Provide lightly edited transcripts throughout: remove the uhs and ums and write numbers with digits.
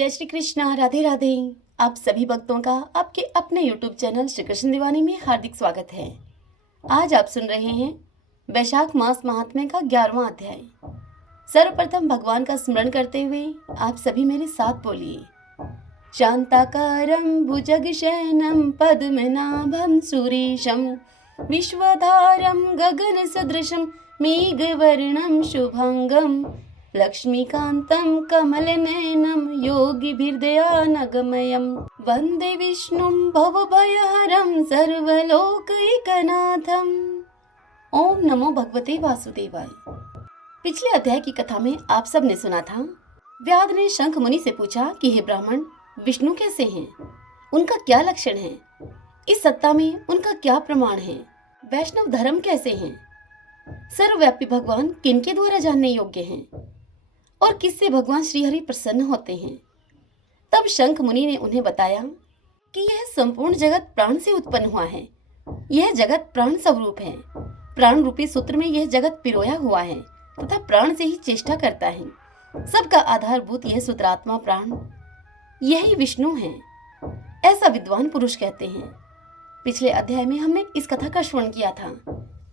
जय श्री कृष्णा, राधे राधे। आप सभी भक्तों का आपके अपने YouTube चैनल श्री कृष्ण दीवानी में हार्दिक स्वागत है। आज आप सुन रहे हैं वैशाख मास महात्म्य का 11वां अध्याय। सर्वप्रथम भगवान का स्मरण करते हुए आप सभी मेरे साथ बोलिए। शांताकारं भुजगशयनं पद्मनाभं सुरेशं विश्वधारं गगनसदृशं मेघवर्णं शुभांगं लक्ष्मीकान्तं कमलनयनं योगिभिर्दयानगमयं वन्दे विष्णुं भवभयहरं सर्वलोकैकनाथम्। ओम नमो भगवते वासुदेवाय। पिछले अध्याय की कथा में आप सब ने सुना था, व्याध ने शंख मुनि से पूछा कि हे ब्राह्मण, विष्णु कैसे हैं, उनका क्या लक्षण है, इस सत्ता में उनका क्या प्रमाण है, वैष्णव धर्म कैसे हैं, सर्वव्यापी भगवान किनके द्वारा जानने योग्य हैं और किससे भगवान श्रीहरि प्रसन्न होते हैं। तब शंख मुनि ने उन्हें बताया कि यह संपूर्ण जगत प्राण से उत्पन्न हुआ है। यह जगत प्राण स्वरूप है। प्राण रूपी सूत्र में यह जगत पिरोया हुआ है तथा प्राण से ही चेष्टा करता है। सबका आधारभूत यह सूत्रात्मा प्राण, यही विष्णु है, ऐसा विद्वान पुरुष कहते हैं। पिछले अध्याय में हमने इस कथा का श्रवण किया था।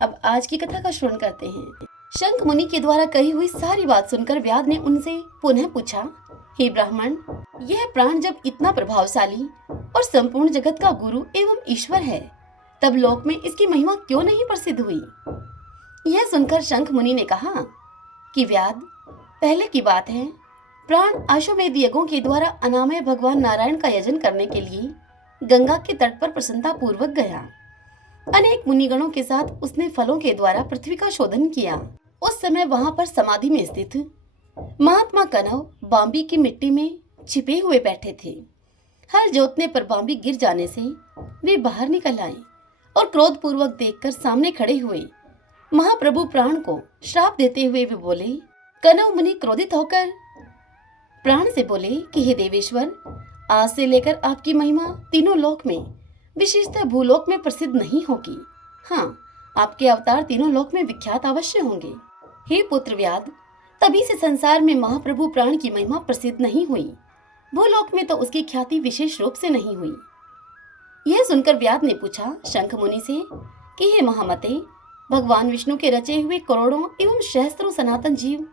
अब आज की कथा का श्रवण करते हैं। शंख मुनि के द्वारा कही हुई सारी बात सुनकर व्याध ने उनसे पुनः पूछा, हे ब्राह्मण, यह प्राण जब इतना प्रभावशाली और संपूर्ण जगत का गुरु एवं ईश्वर है, तब लोक में इसकी महिमा क्यों नहीं प्रसिद्ध हुई। यह सुनकर शंख मुनि ने कहा कि व्याध, पहले की बात है, प्राण अश्वमेध यज्ञों के द्वारा अनामय भगवान नारायण का यजन करने के लिए गंगा के तट पर प्रसन्नता पूर्वक गया। अनेक मुनिगणों के साथ उसने फलों के द्वारा पृथ्वी का शोधन किया। उस समय वहां पर समाधि में स्थित महात्मा कनव बांबी की मिट्टी में छिपे हुए बैठे थे। हल जोतने पर बांबी गिर जाने से वे बाहर निकल आए और क्रोध पूर्वक देखकर सामने खड़े हुए महाप्रभु प्राण को श्राप देते हुए वे बोले। कनव मुनि क्रोधित होकर प्राण से बोले कि हे देवेश्वर, आज से लेकर आपकी महिमा तीनों लोक में, विशेषतः भूलोक में प्रसिद्ध नहीं होगी। हाँ, आपके अवतार तीनों लोक में विख्यात अवश्य होंगे। हे पुत्र व्याध, तभी से संसार में महाप्रभु प्राण की महिमा प्रसिद्ध नहीं हुई। भूलोक में तो उसकी ख्याति विशेष रूप से नहीं हुई। यह सुनकर व्याध ने पूछा शंख मुनि से कि हे महामते, भगवान विष्णु के रचे हुए करोड़ों एवं सहस्त्रों सनातन जीव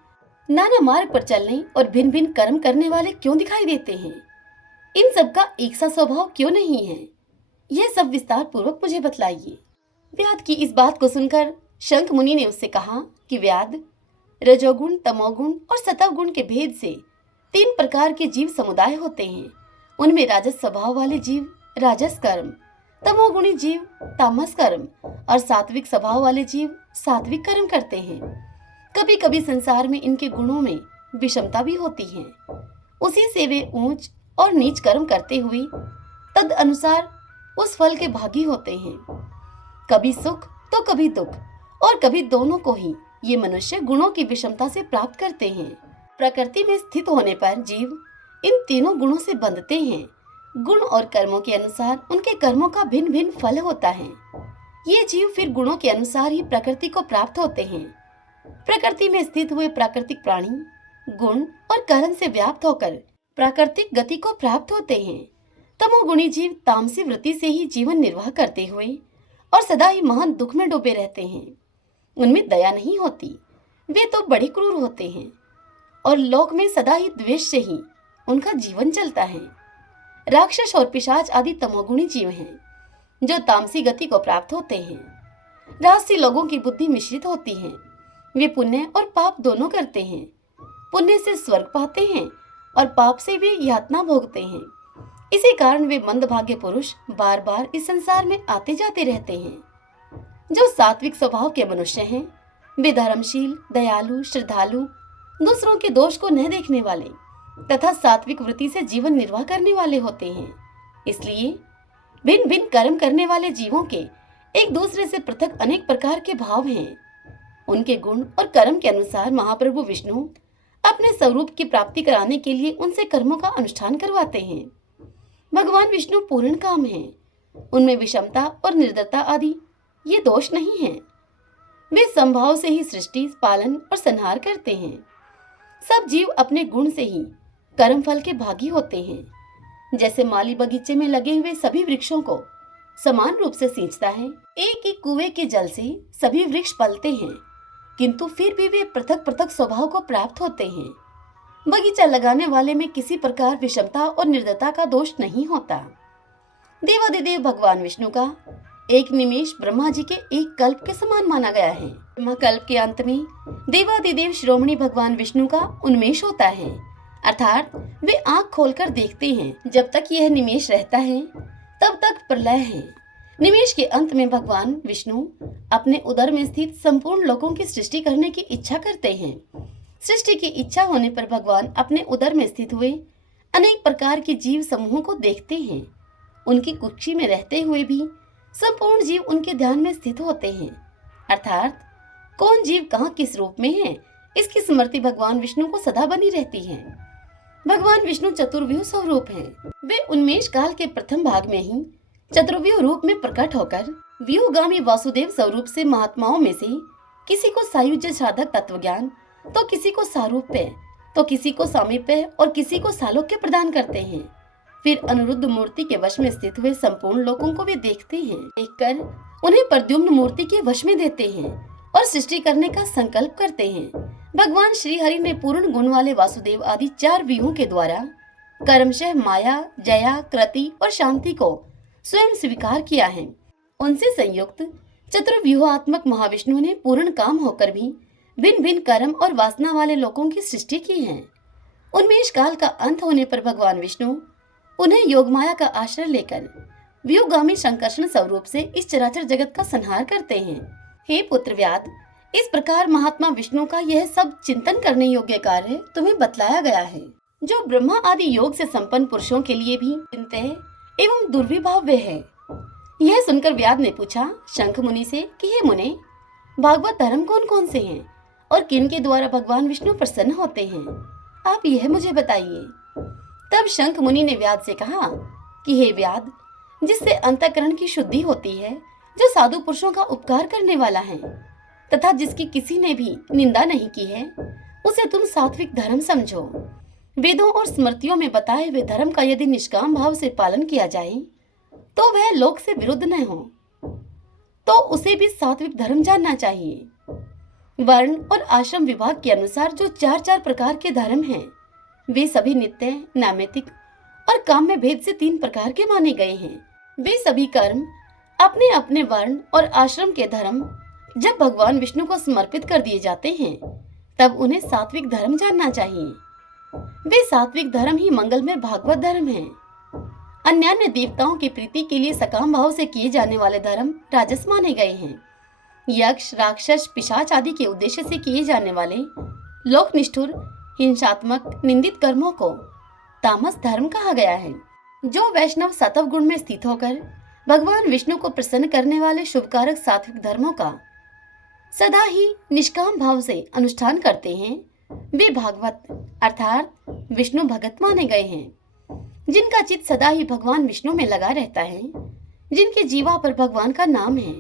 नाना मार्ग पर चलने और भिन्न भिन्न कर्म करने वाले क्यों दिखाई देते हैं? इन सब का एक सा स्वभाव क्यों नहीं है? यह सब विस्तार पूर्वक मुझे बतलाइए। व्याध की इस बात को सुनकर शंख मुनि ने उससे कहा कि व्याध, रजोगुण, तमोगुण और सतोगुण के भेद से 3 प्रकार के जीव समुदाय होते हैं। उनमें राजस स्वभाव वाले जीव राजस कर्म, तमोगुणी जीव तामस कर्म और सात्विक स्वभाव वाले जीव सात्विक कर्म करते हैं। कभी कभी संसार में इनके गुणों में विषमता भी होती है। उसी से वे ऊंच और नीच कर्म करते हुए तद अनुसार उस फल के भागी होते हैं। कभी सुख तो कभी दुख, और कभी दोनों को ही ये मनुष्य गुणों की विषमता से प्राप्त करते हैं। प्रकृति में स्थित होने पर जीव इन तीनों गुणों से बंधते हैं। गुण और कर्मों के अनुसार उनके कर्मों का भिन्न भिन्न फल होता है। ये जीव फिर गुणों के अनुसार ही प्रकृति को प्राप्त होते हैं। प्रकृति में स्थित हुए प्राकृतिक प्राणी गुण और कर्म से व्याप्त होकर प्राकृतिक गति को प्राप्त होते हैं। तमोगुणी जीव तामसी वृत्ति से ही जीवन निर्वाह करते हुए और सदा ही महान दुख में डूबे रहते हैं। उनमें दया नहीं होती, वे तो बड़े क्रूर होते हैं और लोक में सदा ही द्वेष से ही उनका जीवन चलता है। राक्षस और पिशाच आदि तमोगुणी जीव हैं जो तामसी गति को प्राप्त होते हैं। राजसी लोगों की बुद्धि मिश्रित होती है। वे पुण्य और पाप दोनों करते हैं। पुण्य से स्वर्ग पाते हैं और पाप से वे यातना भोगते हैं। इसी कारण वे मंदभाग्य पुरुष बार बार इस संसार में आते जाते रहते हैं। जो सात्विक स्वभाव के मनुष्य हैं, वे धर्मशील, दयालु, श्रद्धालु, दूसरों के दोष को न देखने वाले तथा सात्विक वृत्ति से जीवन निर्वाह करने वाले होते हैं। इसलिए भिन्न भिन्न कर्म करने वाले जीवों के एक दूसरे से पृथक अनेक प्रकार के भाव हैं। उनके गुण और कर्म के अनुसार महाप्रभु विष्णु अपने स्वरूप की प्राप्ति कराने के लिए उनसे कर्मों का अनुष्ठान करवाते हैं। भगवान विष्णु पूर्ण काम है। उनमें विषमता और निर्दयता आदि ये दोष नहीं है। वे संभाव से ही सृष्टि, पालन और संहार करते हैं। सब जीव अपने गुण से ही कर्म फल के भागी होते हैं। जैसे माली बगीचे में लगे हुए सभी वृक्षों को समान रूप से सींचता है, एक एक कुएं के जल से सभी वृक्ष पलते हैं, किंतु फिर भी वे पृथक पृथक स्वभाव को प्राप्त होते हैं। बगीचा लगाने वाले में किसी प्रकार विषमता और निर्दयता का दोष नहीं होता। देवादिदेव भगवान विष्णु का एक निमेष ब्रह्मा जी के एक कल्प के समान माना गया है। ब्रह्मा कल्प के अंत में देवादिदेव शिरोमणि भगवान विष्णु का उन्मेष होता है, अर्थात वे आंख खोलकर देखते हैं। जब तक यह निमेष रहता है तब तक प्रलय है। निमेष के अंत में भगवान विष्णु अपने उदर में स्थित संपूर्ण लोकों की सृष्टि करने की इच्छा करते हैं। सृष्टि की इच्छा होने पर भगवान अपने उदर में स्थित हुए अनेक प्रकार के जीव समूहों को देखते हैं। उनकी कुक्षी में रहते हुए भी संपूर्ण जीव उनके ध्यान में स्थित होते हैं, अर्थात कौन जीव कहाँ किस रूप में है, इसकी स्मृति भगवान विष्णु को सदा बनी रहती है। भगवान विष्णु चतुर्व्यूह स्वरूप हैं। वे उन्मेष काल के प्रथम भाग में ही चतुर्व्यूह रूप में प्रकट होकर व्यूहगामी वासुदेव स्वरूप से महात्माओं में से किसी को सायुज्य साधक तत्व ज्ञान, तो किसी को सारूप्य, तो किसी को सामीप्य और किसी को सालोक्य प्रदान करते हैं। फिर अनुरुद्ध मूर्ति के वश में स्थित हुए संपूर्ण लोगों को वे देखते हैं, देखकर उन्हें प्रद्युम्न मूर्ति के वश में देते हैं और सृष्टि करने का संकल्प करते हैं। भगवान श्री हरि ने पूर्ण गुण वाले वासुदेव आदि 4 व्यूहों के द्वारा कर्मशः माया, जया, कृति और शांति को स्वयं स्वीकार किया है। उनसे संयुक्त चतुर्व्यूहात्मक महाविष्णु ने पूर्ण काम होकर भी भिन्न भिन्न कर्म और वासना वाले लोगों की सृष्टि की है। उन्मेष काल का अंत होने पर भगवान विष्णु उन्हें योग माया का आश्रय लेकर व्यूहगामी संकर्षण स्वरूप से इस चराचर जगत का संहार करते हैं। हे पुत्र व्याध, इस प्रकार महात्मा विष्णु का यह सब चिंतन करने योग्य कार्य तुम्हें बतलाया गया है, जो ब्रह्मा आदि योग से संपन्न पुरुषों के लिए भी चिंत्य एवं दुर्विभाव्य है। यह सुनकर व्याध ने पूछा शंख मुनि से कि हे मुने, भागवत धर्म कौन कौन से हैं और किन के द्वारा भगवान विष्णु प्रसन्न होते हैं, आप यह मुझे बताइए। तब शंख मुनि ने व्याध से कहा कि हे व्याध, जिससे अंतःकरण की शुद्धि होती है, जो साधु पुरुषों का उपकार करने वाला है तथा जिसकी किसी ने भी निंदा नहीं की है, उसे तुम सात्विक धर्म समझो। वेदों और स्मृतियों में बताए हुए धर्म का यदि निष्काम भाव से पालन किया जाए तो वह लोक से विरुद्ध न हो, तो उसे भी सात्विक धर्म जानना चाहिए। वर्ण और आश्रम विभाग के अनुसार जो 4 प्रकार के धर्म हैं, वे सभी नित्य, नैमित्तिक और काम में भेद से 3 प्रकार के माने गए हैं। वे सभी कर्म अपने अपने वर्ण और आश्रम के धर्म जब भगवान विष्णु को समर्पित कर दिए जाते हैं, तब उन्हें सात्विक धर्म जानना चाहिए। वे सात्विक धर्म ही मंगलमय भागवत धर्म हैं। अन्यान्य देवताओं की प्रीति के लिए सकाम भाव से किए जाने वाले धर्म राजस माने गए हैं। यक्ष, राक्षस, पिशाच आदि के उद्देश्य से किए जाने वाले लोकनिष्ठुर, हिंसात्मक, निंदित कर्मों को तामस धर्म कहा गया है। जो वैष्णव सत्व गुण में स्थित होकर भगवान विष्णु को प्रसन्न करने वाले शुभकारक सात्विक धर्मों का सदा ही निष्काम भाव से अनुष्ठान करते हैं, वे भागवत अर्थात विष्णु भगत माने गए हैं। जिनका चित्त सदा ही भगवान विष्णु में लगा रहता है, जिनके जीवा पर भगवान का नाम है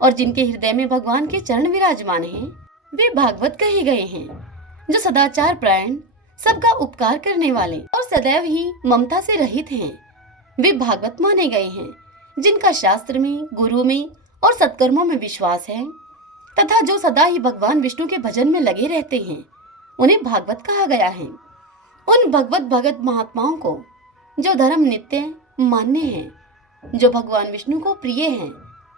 और जिनके हृदय में भगवान के चरण विराजमान हैं, वे भागवत कहे गए हैं। जो सदाचार प्रायण, सबका उपकार करने वाले और सदैव ही ममता से रहित हैं, वे भागवत माने गए हैं। जिनका शास्त्र में, गुरु में और सत्कर्मों में विश्वास है तथा जो सदा ही भगवान विष्णु के भजन में लगे रहते हैं, उन्हें भागवत कहा गया है। उन भगवत भगत महात्माओं को जो धर्म नित्य मान्य है, जो भगवान विष्णु को प्रिय हैं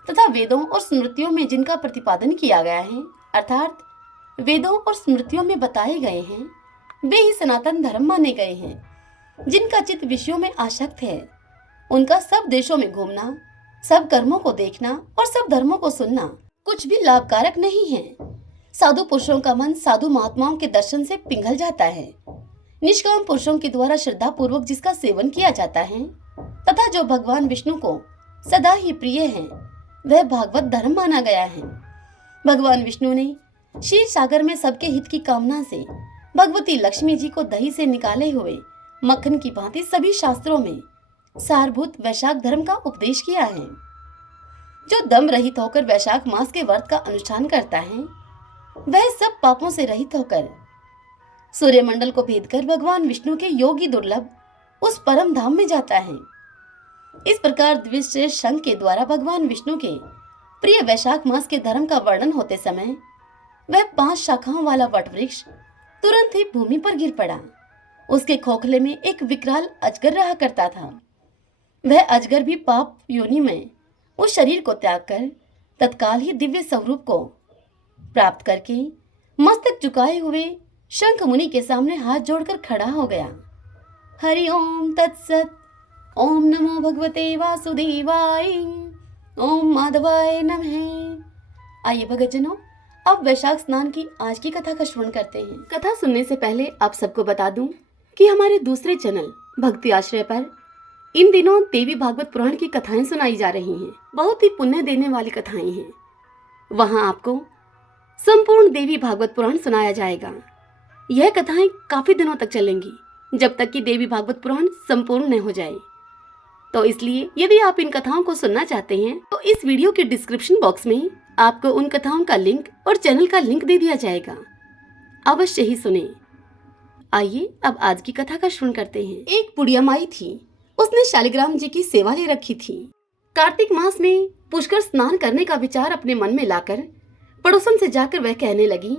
तथा वेदों और स्मृतियों में जिनका प्रतिपादन किया गया है, अर्थात वेदों और स्मृतियों में बताए गए हैं, वे ही सनातन धर्म माने गए हैं। जिनका चित्त विषयों में आसक्त है, उनका सब देशों में घूमना, सब कर्मों को देखना और सब धर्मों को सुनना कुछ भी लाभकारक नहीं है। साधु पुरुषों का मन साधु महात्माओं के दर्शन से पिघल जाता है। निष्काम पुरुषों के द्वारा श्रद्धा पूर्वक जिसका सेवन किया जाता है तथा जो भगवान विष्णु को सदा ही प्रिय है, वह भागवत धर्म माना गया है। भगवान विष्णु ने क्षीर सागर में सबके हित की कामना से भगवती लक्ष्मी जी को दही से निकाले हुए मक्खन की भांति सभी शास्त्रों में सारभूत वैशाख धर्म का उपदेश किया है। जो दम रहित होकर वैशाख मास के व्रत का अनुष्ठान करता है, वह सब पापों से रहित होकर सूर्यमंडल को भेदकर भगवान विष्णु के योगी दुर्लभ उस परम धाम में जाता है। इस प्रकार द्विश्रेष्ठ शंख के द्वारा भगवान विष्णु के प्रिय वैशाख मास के धर्म का वर्णन होते समय वह 5 शाखाओं वाला वटवृक्ष तुरंत ही भूमि पर गिर पड़ा। उसके खोखले में एक विकराल अजगर रहा करता था। वह अजगर भी पाप योनि में उस शरीर को त्याग कर तत्काल ही दिव्य स्वरूप को प्राप्त करके मस्तक झुकाए हुए शंख मुनि के सामने हाथ जोड़कर खड़ा हो गया। हरि ओम तत्सत। ओम नमो भगवते वासुदेवाय। ओम माधवाय नमः। आइए भक्तजनों, अब वैशाख स्नान की आज की कथा का श्रवण करते हैं। कथा सुनने से पहले आप सबको बता दूं कि हमारे दूसरे चैनल भक्ति आश्रय पर इन दिनों देवी भागवत पुराण की कथाएं सुनाई जा रही हैं। बहुत ही पुण्य देने वाली कथाएं हैं। वहां आपको संपूर्ण देवी भागवत पुराण सुनाया जाएगा। यह कथाएं काफी दिनों तक चलेंगी, जब तक कि देवी भागवत पुराण संपूर्ण न हो जाए। तो इसलिए यदि आप इन कथाओं को सुनना चाहते हैं तो इस वीडियो के डिस्क्रिप्शन बॉक्स में आपको उन कथाओं का लिंक और चैनल का लिंक दे दिया जाएगा। अवश्य ही सुने। आइए अब आज की कथा का श्रवण करते हैं। एक बुढ़िया माई थी। उसने शालिग्राम जी की सेवा ले रखी थी। कार्तिक मास में पुष्कर स्नान करने का विचार अपने मन में लाकर पड़ोसन से जाकर वह कहने लगी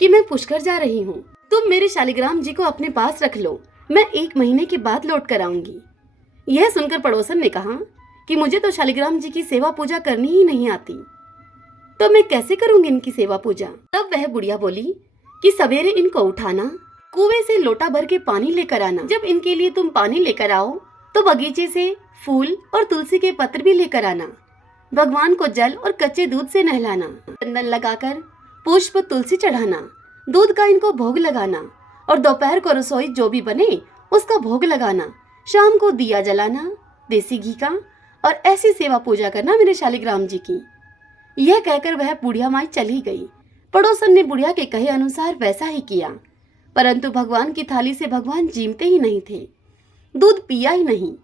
कि मैं पुष्कर जा रही हूँ, तुम मेरे शालिग्राम जी को अपने पास रख लो, मैं 1 महीने के बाद लौट कर आऊंगी। यह सुनकर पड़ोसन ने कहा कि मुझे तो शालिग्राम जी की सेवा पूजा करनी ही नहीं आती, तो मैं कैसे करूंगी इनकी सेवा पूजा। तब वह बुढ़िया बोली कि सवेरे इनको उठाना, कुएं से लोटा भर के पानी लेकर आना। जब इनके लिए तुम पानी लेकर आओ तो बगीचे से फूल और तुलसी के पत्र भी लेकर आना। भगवान को जल और कच्चे दूध से नहलाना, चंदन लगाकर पुष्प तुलसी चढ़ाना, दूध का इनको भोग लगाना और दोपहर को रसोई जो भी बने उसका भोग लगाना। शाम को दिया जलाना देसी घी का, और ऐसी सेवा पूजा करना मेरे शालिग्राम जी की। यह कहकर वह बुढ़िया माई चली गई। पड़ोसन ने बुढ़िया के कहे अनुसार वैसा ही किया, परंतु भगवान की थाली से भगवान जीमते ही नहीं थे, दूध पिया ही नहीं।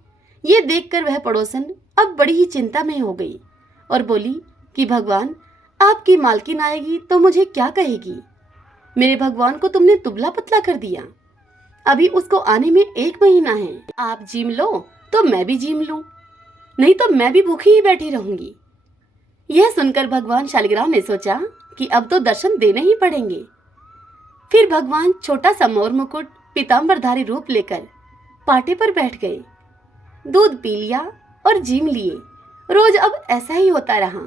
ये देखकर वह पड़ोसन अब बड़ी ही चिंता में हो गई और बोली कि भगवान, आपकी मालकिन आएगी तो मुझे क्या कहेगी। मेरे भगवान को तुमने दुबला पतला कर दिया, अभी उसको आने में 1 महीना है। आप जीम लो तो मैं भी जीम लूं, नहीं तो मैं भी भूखी ही बैठी रहूंगी। यह सुनकर भगवान शालिग्राम ने सोचा कि अब तो दर्शन देने ही पड़ेंगे। फिर भगवान छोटा सा मोर मुकुट पीताम्बरधारी रूप लेकर पाटे पर बैठ गए, दूध पी लिया और जीम लिए। रोज अब ऐसा ही होता रहा।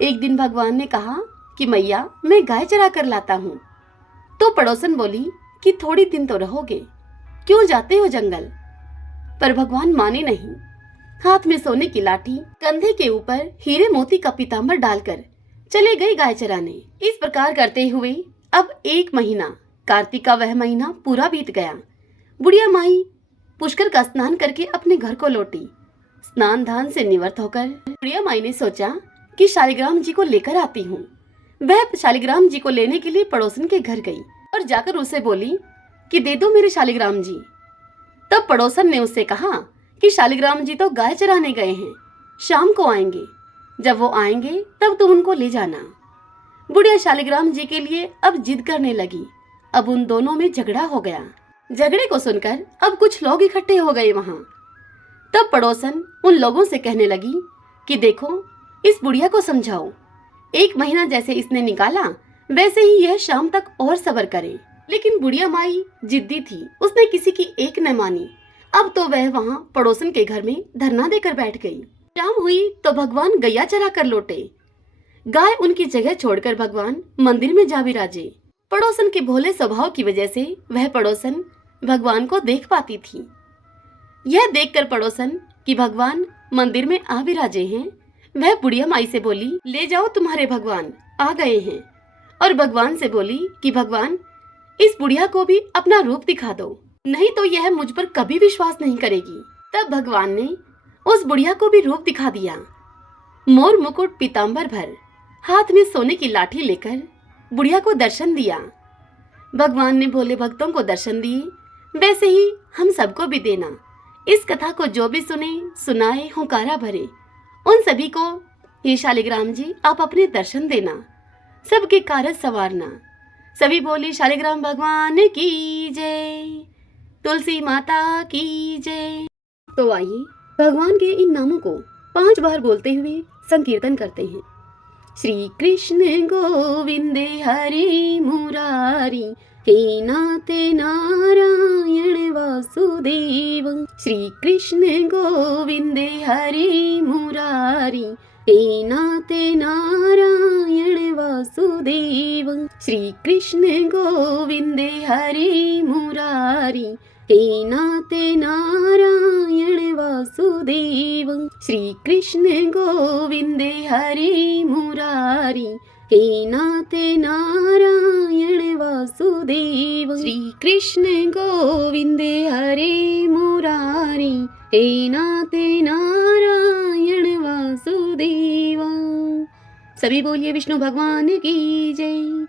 एक दिन भगवान ने कहा कि मैया, मैं गाय चरा कर लाता हूँ। तो पड़ोसन बोली कि थोड़ी दिन तो रहोगे, क्यों जाते हो जंगल। पर भगवान माने नहीं। हाथ में सोने की लाठी, कंधे के ऊपर हीरे मोती का पीताम्बर डालकर चले गए गाय चराने। इस प्रकार करते हुए अब 1 महीना, कार्तिक का वह महीना पूरा बीत गया। बुढ़िया माई पुष्कर का स्नान करके अपने घर को लौटी। स्नान दान से निवृत्त होकर बुढ़िया माई ने सोचा कि शालिग्राम जी को लेकर आती हूँ। वह शालिग्राम जी को लेने के लिए पड़ोसन के घर गई और जाकर उसे बोली कि दे दो मेरे शालिग्राम जी। तब पड़ोसन ने उससे कहा कि शालिग्राम जी तो गाय चराने गए हैं, शाम को आएंगे, जब वो आएंगे तब तुम उनको ले जाना। बुढ़िया शालिग्राम जी के लिए अब जिद करने लगी। अब उन दोनों में झगड़ा हो गया। झगड़े को सुनकर अब कुछ लोग इकट्ठे हो गए वहां। तब पड़ोसन उन लोगों से कहने लगी कि देखो, इस बुढ़िया को समझाओ, 1 महीना जैसे इसने निकाला वैसे ही यह शाम तक और सब्र करे। लेकिन बुढ़िया माई जिद्दी थी, उसने किसी की एक न मानी। अब तो वह वहां पड़ोसन के घर में धरना देकर बैठ गई। शाम हुई तो भगवान गैया चरा कर लौटे। गाय उनकी जगह छोड़कर भगवान मंदिर में जा विराजे। पड़ोसन के भोले स्वभाव की वजह से वह पड़ोसन भगवान को देख पाती थी। यह देखकर पड़ोसन कि भगवान मंदिर में आ विराजे हैं, वह बुढ़िया माई से बोली, ले जाओ तुम्हारे भगवान आ गए हैं। और भगवान से बोली कि भगवान, इस बुढ़िया को भी अपना रूप दिखा दो, नहीं तो यह मुझ पर कभी विश्वास नहीं करेगी। तब भगवान ने उस बुढ़िया को भी रूप दिखा दिया। मोर मुकुट पीताम्बर भर, हाथ में सोने की लाठी लेकर बुढ़िया को दर्शन दिया। भगवान ने भोले भक्तों को दर्शन दिए, वैसे ही हम सबको भी देना। इस कथा को जो भी सुने, सुनाए, हुंकारा भरे, उन सभी को ये शालिग्राम जी आप अपने दर्शन देना, सबके कारज संवारना। सभी बोले शालिग्राम भगवान की जय, तुलसी माता की जय। तो आइए भगवान के इन नामों को 5 बार बोलते हुए संकीर्तन करते हैं। श्री कृष्ण गोविंद हरि मुरारी, हे नाथ नारायण वासुदेव। श्री कृष्ण गोविंद हरि मुरारी, हे नाथ नारायण वासुदेव। श्री कृष्ण गोविंद हरि मुरारी, हे नाथ नारायण वासुदेव। श्री कृष्ण गोविंद हरि मुरारी, हे नाथ नारायण वासुदेव। श्री कृष्ण गोविंद हरि मुरारी, हे नाथ नारायण वासुदेव। सभी बोलिए विष्णु भगवान की जय।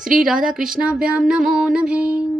श्री राधा कृष्णाभ्याम नमो नमः।